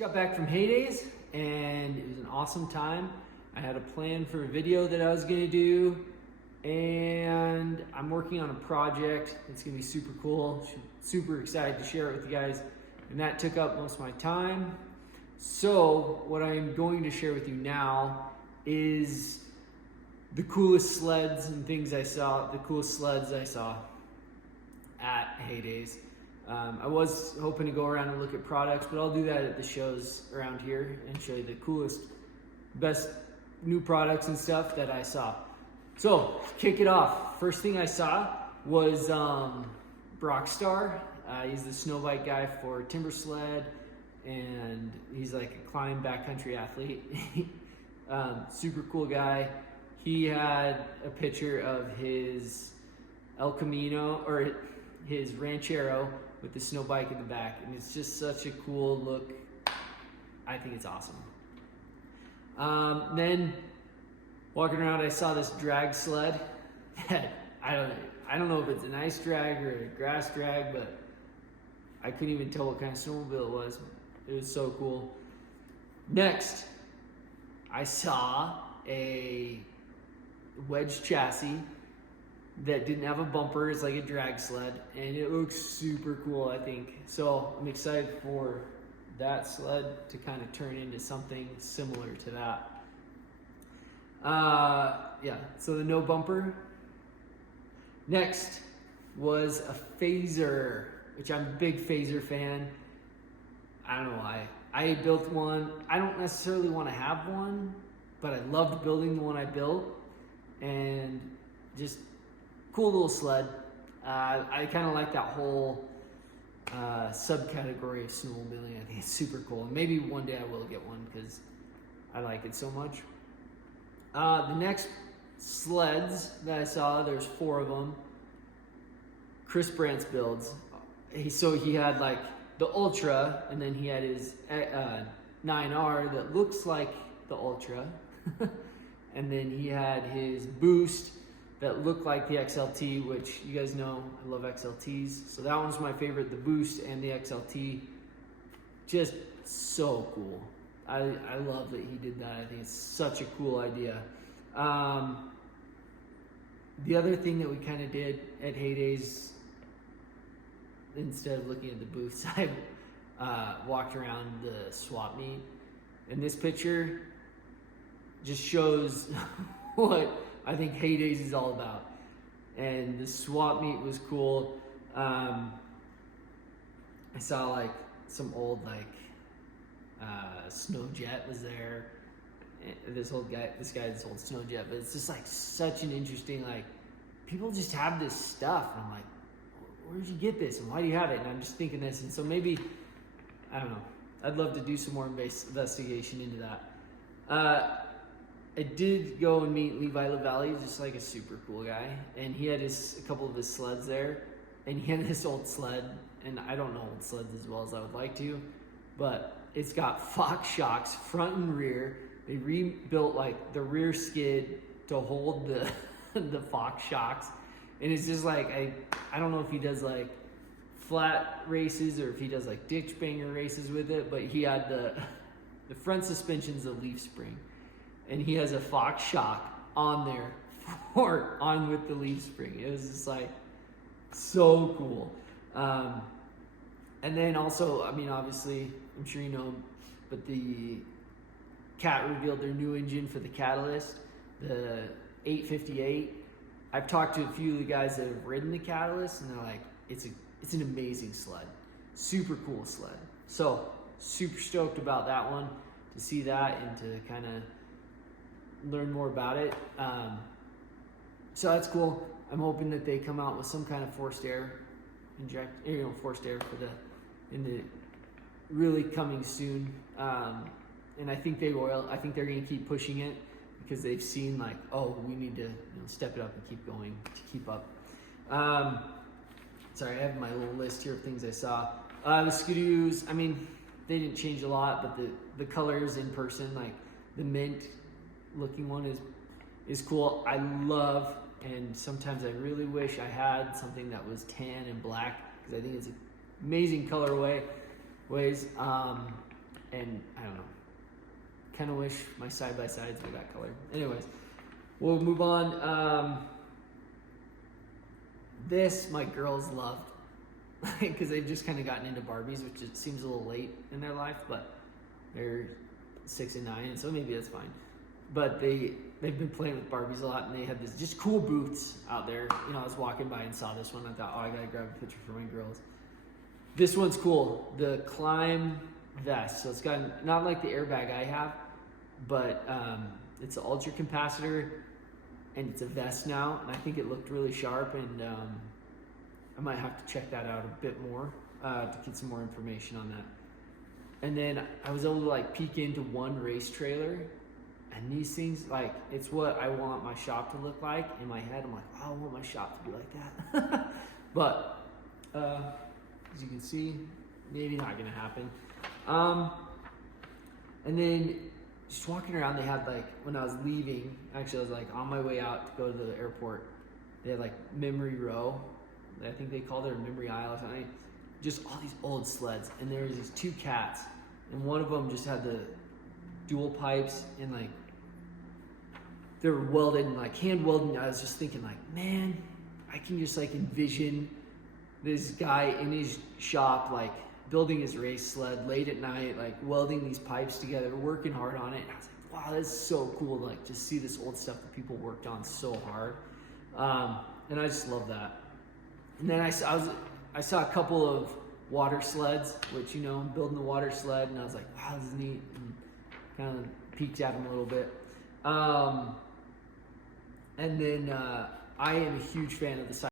got back from Heydays and it was an awesome time. I had a plan for a video that I was gonna do, and I'm working on a project. It's gonna be super cool. Super excited to share it with you guys. And that took up most of my time. So what I'm going to share with you now is the coolest sleds and things I saw, the coolest sleds I saw at Heydays. I was hoping to go around and look at products, but I'll do that at the shows around here and show you the coolest, best new products and stuff that I saw. So, kick it off. First thing I saw was Brockstar. He's the snow bike guy for Timber Sled, and he's like a climb backcountry athlete. Super cool guy. He had a picture of his El Camino, or his Ranchero, with the snow bike in the back, and it's just such a cool look. I think it's awesome. Then walking around, I saw this drag sled that I don't know if it's an ice drag or a grass drag, but I couldn't even tell what kind of snowmobile it was. It was so cool. Next, I saw a wedge chassis that didn't have a bumper. It's like a drag sled, and it looks super cool, I think. So I'm excited for that sled to kind of turn into something similar to that. Yeah, so the no bumper. Next was a phaser, which I'm a big phaser fan. I don't know why. I built one. I don't necessarily want to have one, but I loved building the one I built, and just cool little sled. I kind of like that whole subcategory of snowmobiling. I think it's super cool. And maybe one day I will get one because I like it so much. The next sleds that I saw, there's 4 of them. Chris Brandt's builds. He had like the Ultra, and then he had his 9R that looks like the Ultra. And then he had his Boost that looked like the XLT, which you guys know I love XLTs. So that one's my favorite, the Boost and the XLT. Just so cool. I love that he did that. I think it's such a cool idea. The other thing that we kind of did at Heydays, instead of looking at the booths, I walked around the swap meet. And this picture just shows what I think Heydays is all about. And the swap meet was cool. I saw like some old snow jet was there. This old snow jet, but it's just like such an interesting, like, people just have this stuff, and I'm like, where'd you get this, and why do you have it? And I'm just thinking this, and so maybe, I don't know, I'd love to do some more investigation into that. I did go and meet Levi LaValle, just like a super cool guy, and he had a couple of his sleds there, and he had this old sled, and I don't know old sleds as well as I would like to, but it's got Fox shocks front and rear. They rebuilt like the rear skid to hold the Fox shocks, and it's just like I don't know if he does like flat races or if he does like ditch banger races with it, but he had the front suspension's a leaf spring, and he has a Fox shock on there on with the leaf spring. It was just like so cool. And then also, I mean, obviously, I'm sure you know, but the Cat revealed their new engine for the Catalyst, the 858. I've talked to a few of the guys that have ridden the Catalyst, and they're like, it's an amazing sled, super cool sled. So super stoked about that one, to see that and to kind of learn more about it. So that's cool. I'm hoping that they come out with some kind of forced air forced air in the really coming soon. And I think they will. I think they're going to keep pushing it because they've seen like, oh, we need to step it up and keep going to keep up. Sorry, I have my little list here of things I saw. The Skidoos, I mean, they didn't change a lot, but the colors in person, like the mint looking one is cool. I love, and sometimes I really wish I had something that was tan and black, because I think it's an amazing colorway. and I don't know. Kind of wish my side-by-sides were that color. Anyways, we'll move on. This my girls loved because they've just kind of gotten into Barbies, which it seems a little late in their life, but they're 6 and 9, so maybe that's fine. But they've been playing with Barbies a lot, and they had this just cool booths out there. You know, I was walking by and saw this one. I thought, oh, I gotta grab a picture for my girls. This one's cool. The Climb vest. So it's got not like the airbag I have, but it's an ultra capacitor, and it's a vest now. And I think it looked really sharp, and I might have to check that out a bit more to get some more information on that. And then I was able to like peek into one race trailer. And these things, like, it's what I want my shop to look like. In my head, I'm like, oh, I want my shop to be like that. But, as you can see, maybe not gonna happen. And then, just walking around, they had, like, when I was leaving, actually I was, like, on my way out to go to the airport, they had, like, memory row. I think they called it, or memory aisle or something. Just all these old sleds. And there was these 2 cats. And one of them just had the dual pipes and, like, they were welded and like hand welded. I was just thinking like, man, I can just like envision this guy in his shop, like building his race sled late at night, like welding these pipes together, working hard on it. And I was like, wow, that's so cool to like just see this old stuff that people worked on so hard. And I just love that. And then I saw a couple of water sleds, which, you know, building the water sled, and I was like, wow, this is neat. And kind of peeked at them a little bit. And then I am a huge fan of the